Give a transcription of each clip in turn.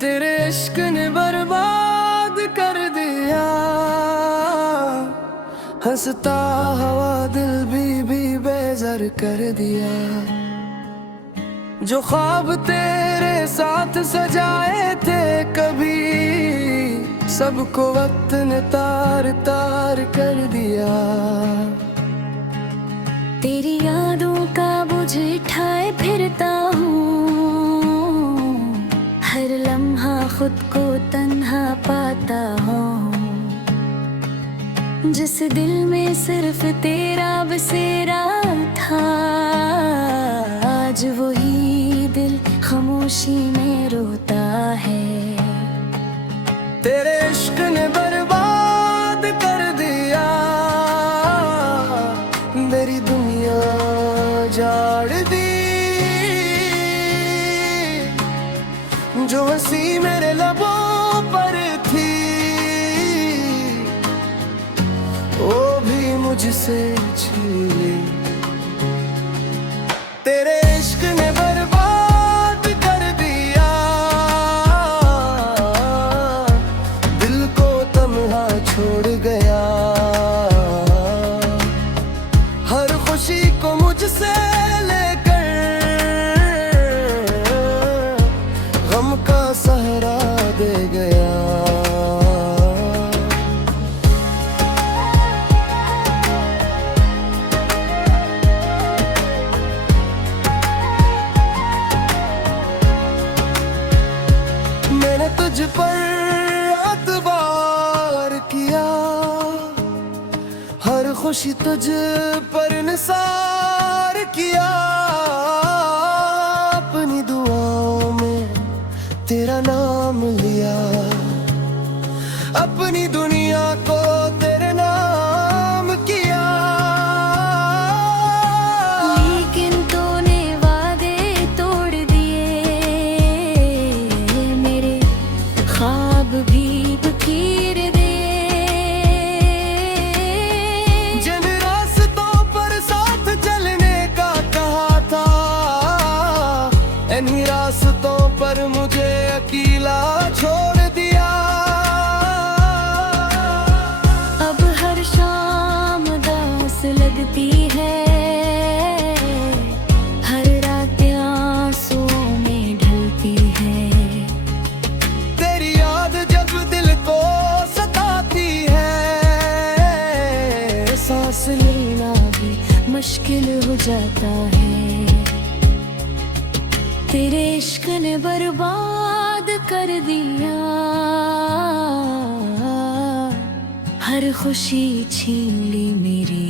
तेरे इश्क ने बर्बाद कर दिया, हंसता हवा दिल भी बेजार कर दिया। जो ख्वाब तेरे साथ सजाए थे कभी, सबको वक्त ने तार तार कर दिया। तेरी यादों का बोझ उठाए फिरता हूँ, हर लम्हा खुद को तन्हा पाता हूँ। जिस दिल में सिर्फ तेरा बसेरा था, आज वही दिल खामोशी में रोता है। तेरे इश्क ने बर्बाद कर दिया, मेरी दुनिया जाड़ दी। जो हंसी मेरे लबों पर थी, वो भी मुझसे छीन ली। तेरे इश्क ने बर्बाद कर दिया, दिल को तन्हा छोड़ गया। हर खुशी को मुझसे लेकर गम का सहारा दे गया। मैंने तुझ पर एतबार किया, हर खुशी तुझ पर निसार किया। अपनी दुआओं में तेरा नाम लिया, अपनी दुनिया को तेरे नाम किया। लेकिन तूने वादे तोड़ दिए, मेरे ख्वाब भी बखेर दिए। जिन रास्तों पर साथ चलने का कहा था, इन्हीं रास्तों पर मुझे अकेला छोड़ दिया। अब हर शाम उदास लगती है, हर रात आंसुओं में ढलती है। तेरी याद जब दिल को सताती है, सांस लेना भी मुश्किल हो जाता है। तेरे इश्क ने बर्बाद कर दिया, हर खुशी छीन ली मेरी।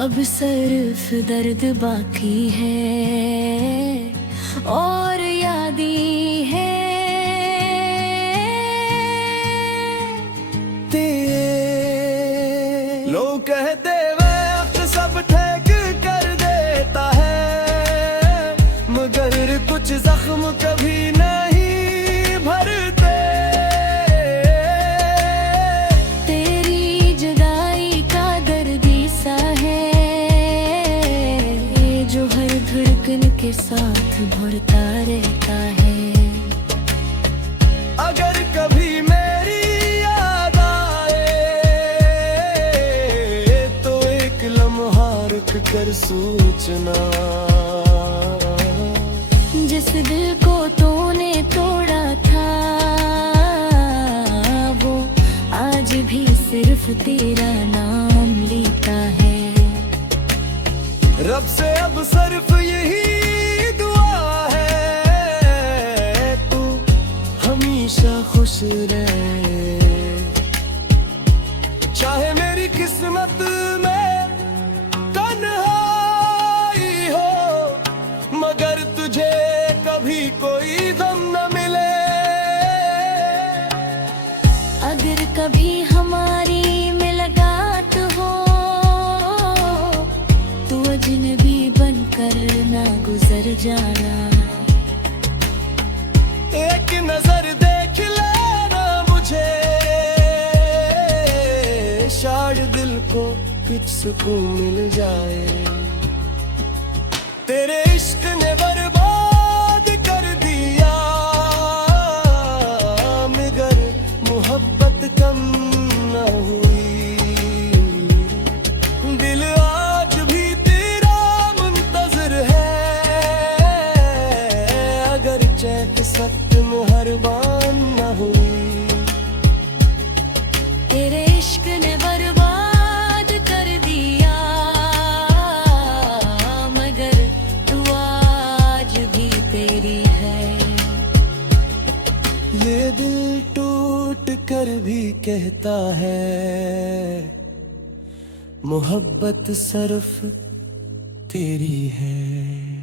अब सिर्फ दर्द बाकी है और यादें है। लोग कहते वक्त सब ठेक कर देता है, मगर कुछ जख्म कभी नहीं भरते। तेरी जुदाई का दर्द सा है, जो हर धड़कन के साथ भरता रहता है। अगर कभी मेरी याद आए, तो एक लम्हा रुक कर सोचना। जिस दिल को तूने तोड़ा था, वो आज भी सिर्फ तेरा नाम लेता है। रब से अब सिर्फ यही दुआ है, तू हमेशा खुश रहे। चाहे मेरी किस्मत में तन्हाई हो, मगर तुझे कभी कोई गम न मिले। अगर कभी हमारी मुलाकात हो, तो अजनबी बनकर ना गुजर जाना। एक नजर देख लेना मुझे, शायद दिल को कुछ सुकून मिल जाए। तेरे इश्क ने बर्बाद कर ये दिल टूट कर भी कहता है मोहब्बत सिर्फ तेरी है।